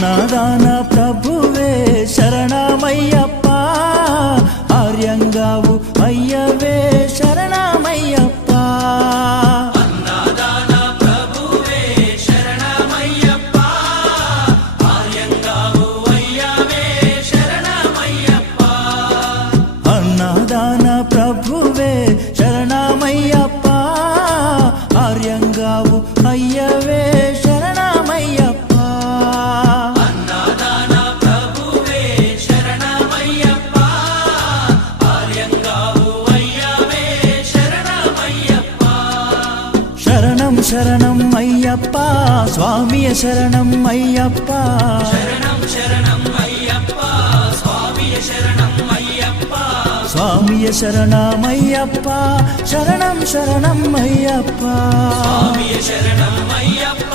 అన్నదాన ప్రభువే శరణమయ్యప్ప, ఆర్యంగావు అయ్యవే శరణమయ్యప్ప. అన్నదాన ప్రభువే శరణమయ్యప్ప, ఆర్యంగావు అయ్యవే శరణమయ్యప్ప. అన్నదాన ప్రభువే శరణమయ్యప్ప, ఆర్యంగావు అయ్యవే శరణమయ్యప్ప. అన్నదాన ప్రభువే శరణమయ్యప్ప, ఆర్యంగావు అయ్యవే శరణమయ్యప్ప. శరణం శరణం అయ్యప్ప, స్వామియ శరణం అయ్యప్ప. శరణం శరణం అయ్యప్ప, స్వామియ శరణం అయ్యప్ప. స్వామియ శరణమయ్యప్ప, శరణం శరణం అయ్యప్ప. స్వామియ శరణం అయ్యప్ప.